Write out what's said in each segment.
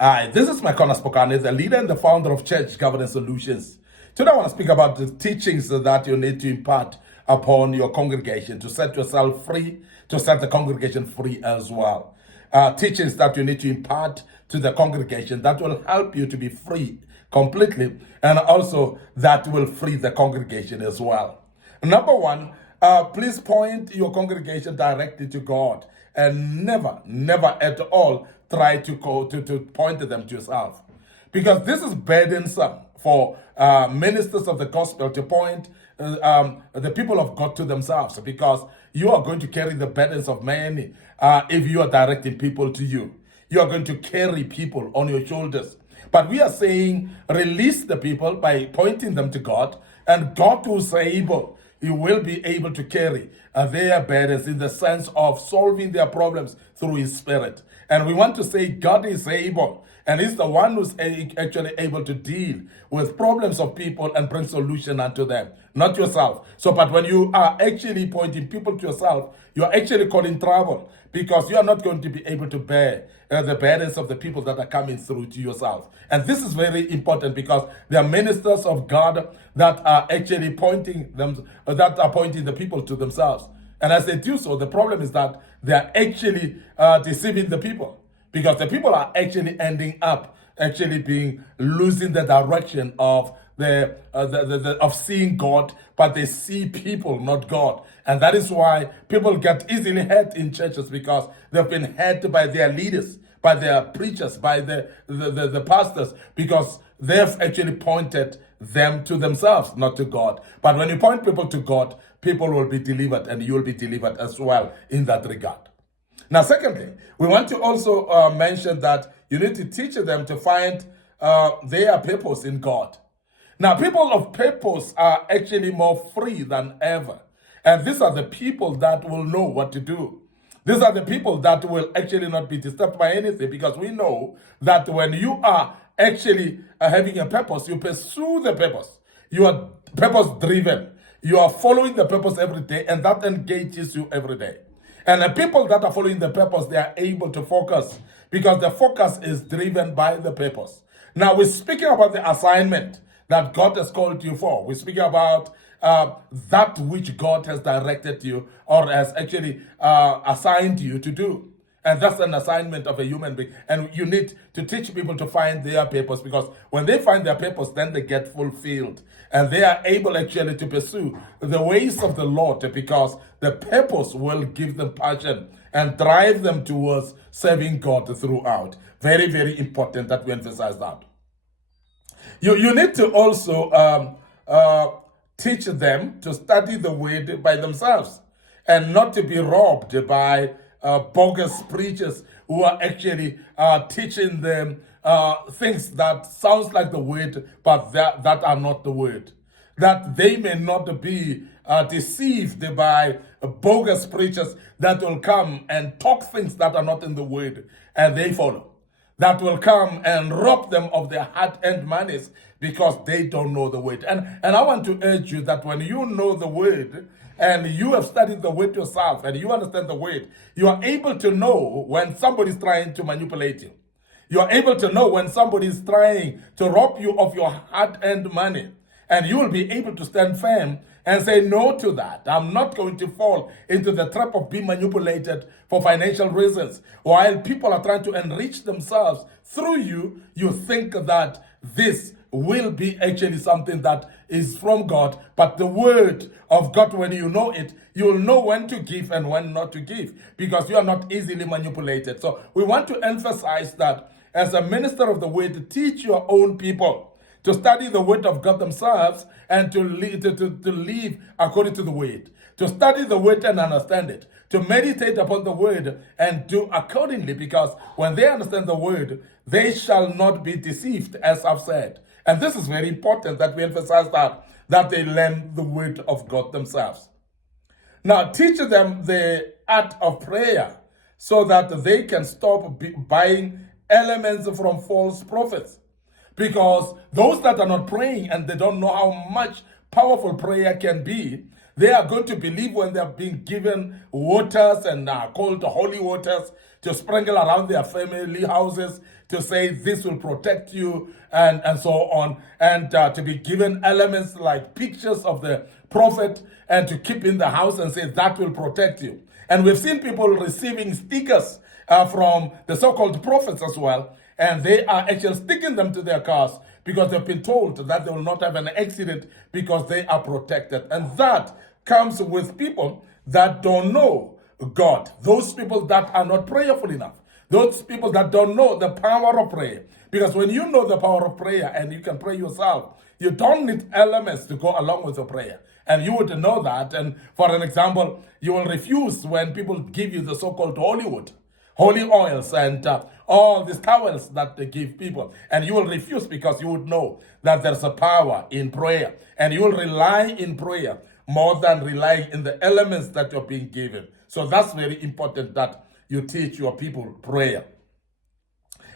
Hi, this is Micornus, the leader and the founder of Church Governance Solutions. Today I want to speak about the teachings that you need to impart upon your congregation to set yourself free, to set the congregation free as well. Teachings that you need to impart to the congregation that will help you to be free completely, and also that will free the congregation as well. Number one, please point your congregation directly to God and never at all try to point them to yourself. Because this is burdensome for ministers of the gospel to point the people of God to themselves, because you are going to carry the burdens of many if you are directing people to you. You are going to carry people on your shoulders. But we are saying release the people by pointing them to God, and God who is able, He will be able to carry their burdens in the sense of solving their problems through His Spirit. And we want to say God is able, and He's the one who's actually able to deal with problems of people and bring solution unto them, not yourself. So, but when you are actually pointing people to yourself, you are actually causing trouble, because you are not going to be able to bear the burdens of the people that are coming through to yourself. And this is very important, because there are ministers of God that are actually pointing the people to themselves. And as they do so, the problem is that they are actually deceiving the people, because the people are actually ending up losing the direction of of seeing God, but they see people, not God. And that is why people get easily hurt in churches, because they've been hurt by their leaders, by their preachers, by the pastors, because they've actually pointed them to themselves, not to God. But when you point people to God, people will be delivered, and you will be delivered as well in that regard. Now, secondly, we want to also mention that you need to teach them to find their purpose in God. Now, people of purpose are actually more free than ever. And these are the people that will know what to do. These are the people that will actually not be disturbed by anything, because we know that when you are actually having a purpose, you pursue the purpose. You are purpose driven. You are following the purpose every day, and that engages you every day. And the people that are following the purpose, they are able to focus, because the focus is driven by the purpose. Now, we're speaking about the assignment that God has called you for. We're speaking about that which God has directed you, or has actually assigned you to do. And that's an assignment of a human being. And you need to teach people to find their purpose, because when they find their purpose, then they get fulfilled. And they are able actually to pursue the ways of the Lord, because the purpose will give them passion and drive them towards serving God throughout. Very, very important that we emphasize that. You need to also teach them to study the word by themselves, and not to be robbed by bogus preachers who are actually teaching them things that sounds like the word, but that are not the word. That they may not be deceived by bogus preachers that will come and talk things that are not in the word, and they follow. That will come and rob them of their hard-earned monies, because they don't know the word. And I want to urge you that when you know the word, and you have studied the word yourself, and you understand the word, you are able to know when somebody is trying to manipulate you. You are able to know when somebody is trying to rob you of your hard-earned money. And you will be able to stand firm and say no to that. I'm not going to fall into the trap of being manipulated for financial reasons. While people are trying to enrich themselves through you, you think that this will be actually something that is from God. But the word of God, when you know it, you will know when to give and when not to give, because you are not easily manipulated. So we want to emphasize that as a minister of the word, teach your own people to study the word of God themselves, and to live according to the word, to study the word and understand it, to meditate upon the word and do accordingly, because when they understand the word, they shall not be deceived, as I've said. And this is very important that we emphasize that they learn the word of God themselves. Now, teach them the art of prayer, so that they can stop buying elements from false prophets. Because those that are not praying, and they don't know how much powerful prayer can be, they are going to believe when they are being given waters, and called holy waters, to sprinkle around their family houses, to say this will protect you and so on, and to be given elements like pictures of the prophet and to keep in the house and say that will protect you. And we've seen people receiving stickers from the so-called prophets as well, and they are actually sticking them to their cars because they've been told that they will not have an accident because they are protected. And that comes with people that don't know God, those people that are not prayerful enough, those people that don't know the power of prayer. Because when you know the power of prayer and you can pray yourself, you don't need elements to go along with the prayer. And you would know that. And for an example, you will refuse when people give you the so-called holy oils and all these towels that they give people. And you will refuse because you would know that there's a power in prayer. And you will rely in prayer more than relying in the elements that you're being given. So that's very important that you teach your people prayer.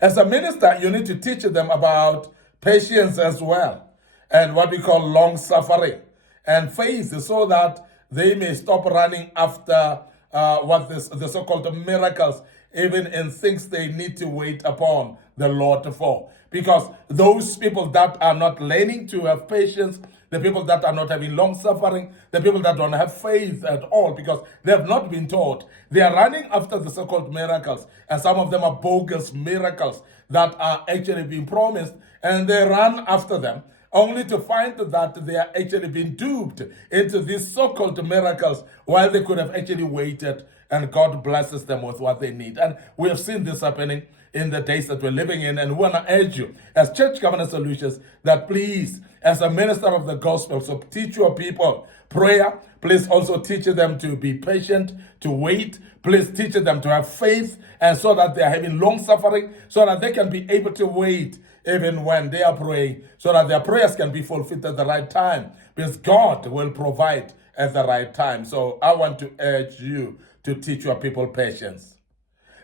As a minister, you need to teach them about patience as well, and what we call long suffering and faith, so that they may stop running after the so-called miracles, even in things they need to wait upon the Lord for. Because those people that are not learning to have patience, the people that are not having long suffering, the people that don't have faith at all because they have not been taught, they are running after the so-called miracles. And some of them are bogus miracles that are actually being promised, and they run after them only to find that they are actually being duped into these so-called miracles while they could have actually waited, and God blesses them with what they need. And we have seen this happening in the days that we're living in, and we want to urge you as Church Governance Solutions that please, as a minister of the gospel, so teach your people prayer. Please also teach them to be patient, to wait. Please teach them to have faith, and so that they are having long suffering, so that they can be able to wait even when they are praying, so that their prayers can be fulfilled at the right time, because God will provide at the right time. So I want to urge you to teach your people patience.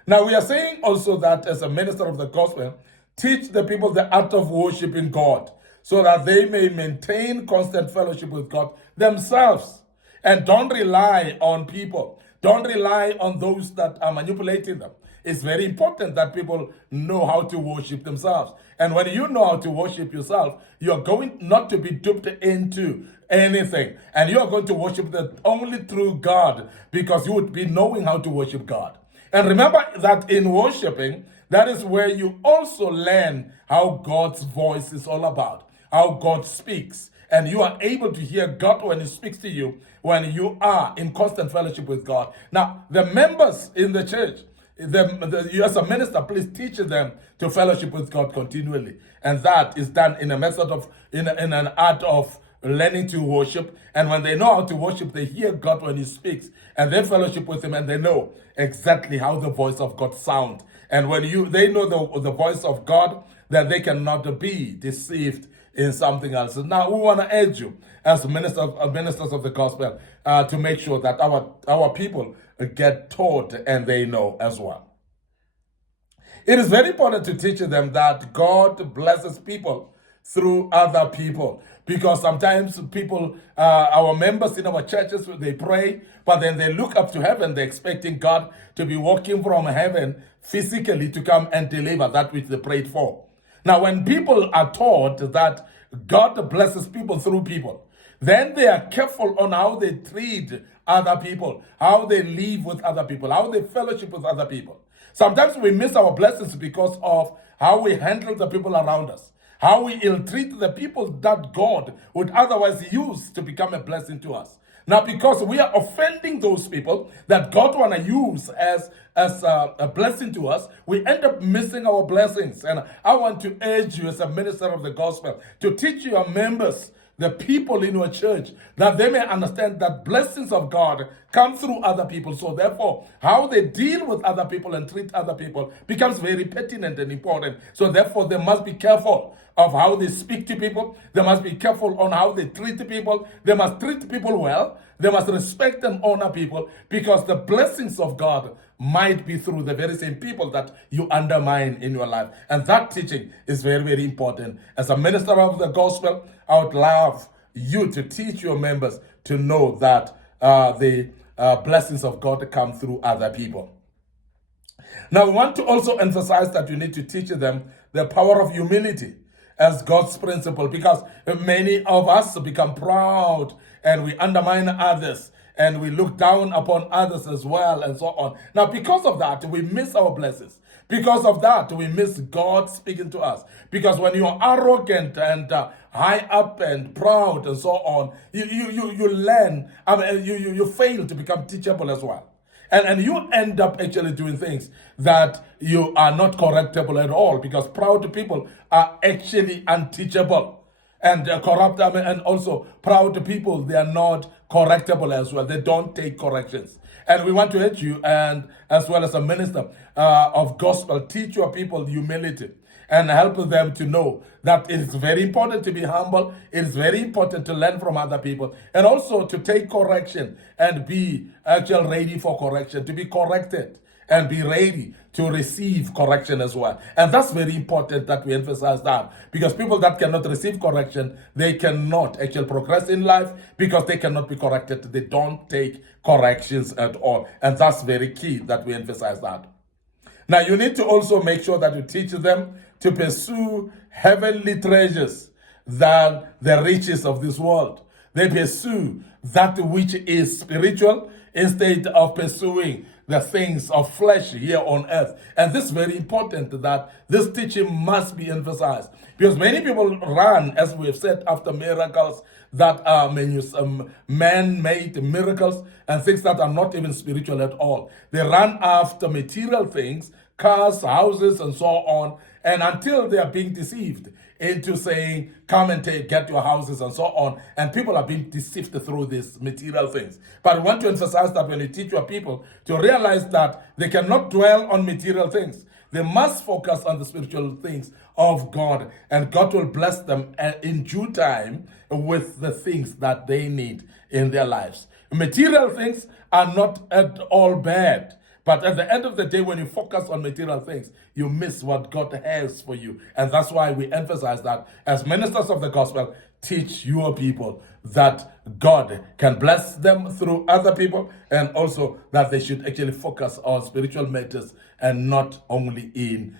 Now, we are saying also that as a minister of the gospel, teach the people the art of worshiping God, so that they may maintain constant fellowship with God themselves. And don't rely on people. Don't rely on those that are manipulating them. It's very important that people know how to worship themselves. And when you know how to worship yourself, you're going not to be duped into anything. And you are going to worship the only true God, because you would be knowing how to worship God. And remember that in worshiping, that is where you also learn how God's voice is all about, how God speaks. And you are able to hear God when He speaks to you, when you are in constant fellowship with God. Now, the members in the church, you as a minister, please teach them to fellowship with God continually. And that is done in a method of, in an art of learning to worship. And when they know how to worship, they hear God when He speaks, and they fellowship with Him, and they know exactly how the voice of God sounds. And when they know the voice of God, then they cannot be deceived in something else. Now, we want to urge you as ministers of the gospel to make sure that our people get taught and they know as well. It is very important to teach them that God blesses people through other people, because sometimes people, our members in our churches, they pray, but then they look up to heaven, they're expecting God to be walking from heaven physically to come and deliver that which they prayed for. Now, when people are taught that God blesses people through people, then they are careful on how they treat other people, how they live with other people, how they fellowship with other people. Sometimes we miss our blessings because of how we handle the people around us, how we ill-treat the people that God would otherwise use to become a blessing to us. Now, because we are offending those people that God want to use as a blessing to us, we end up missing our blessings. And I want to urge you as a minister of the gospel to teach your members, the people in your church, that they may understand that blessings of God come through other people. So therefore, how they deal with other people and treat other people becomes very pertinent and important. So therefore, they must be careful of how they speak to people. They must be careful on how they treat people. They must treat people well. They must respect and honor people, because the blessings of God might be through the very same people that you undermine in your life. And that teaching is very, very important. As a minister of the gospel, I would love you to teach your members to know that the blessings of God come through other people. Now, we want to also emphasize that you need to teach them the power of humility as God's principle, because many of us become proud and we undermine others and we look down upon others as well and so on. Now, because of that, we miss our blessings. Because of that, we miss God speaking to us. Because when you're arrogant and high up and proud and so on, you learn, you fail to become teachable as well. And you end up actually doing things that you are not correctable at all, because proud people are actually unteachable and corrupt. And also proud people, they are not correctable as well. They don't take corrections. And we want to urge you, and as well as a minister of gospel, teach your people humility and help them to know that it is very important to be humble. It is very important to learn from other people, and also to take correction and be actually ready for correction, to be corrected and be ready to receive correction as well. And that's very important that we emphasize that, because people that cannot receive correction, they cannot actually progress in life, because they cannot be corrected. They don't take corrections at all. And that's very key that we emphasize that. Now, you need to also make sure that you teach them to pursue heavenly treasures than the riches of this world. They pursue that which is spiritual instead of pursuing the things of flesh here on earth. And this is very important, that this teaching must be emphasized, because many people run, as we have said, after miracles that are man-made miracles and things that are not even spiritual at all. They run after material things, cars, houses, and so on, and until they are being deceived into saying, come and get your houses and so on, and people are being deceived through these material things. But I want to emphasize that when you teach your people to realize that they cannot dwell on material things, they must focus on the spiritual things of God, and God will bless them in due time with the things that they need in their lives. Material things are not at all bad. But at the end of the day, when you focus on material things, you miss what God has for you. And that's why we emphasize that as ministers of the gospel, teach your people that God can bless them through other people, and also that they should actually focus on spiritual matters and not only in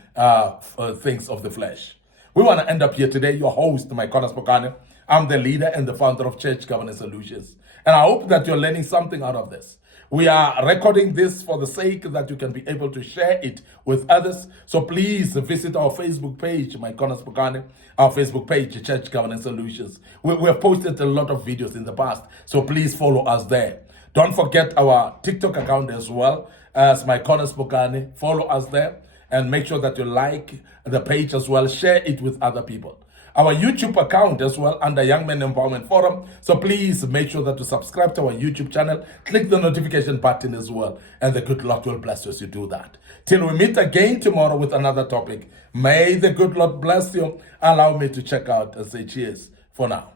things of the flesh. We want to end up here today. Your host, Micornus Phokane. I'm the leader and the founder of Church Governance Solutions. And I hope that you're learning something out of this. We are recording this for the sake that you can be able to share it with others. So please visit our Facebook page, Micornus Phokane, our Facebook page, Church Governance Solutions. We have posted a lot of videos in the past, so please follow us there. Don't forget our TikTok account as well as Micornus Phokane. Follow us there and make sure that you like the page as well. Share it with other people. Our YouTube account as well under Young Men Empowerment Forum. So please make sure that you subscribe to our YouTube channel. Click the notification button as well. And the good Lord will bless you as you do that. Till we meet again tomorrow with another topic. May the good Lord bless you. Allow me to check out and say cheers for now.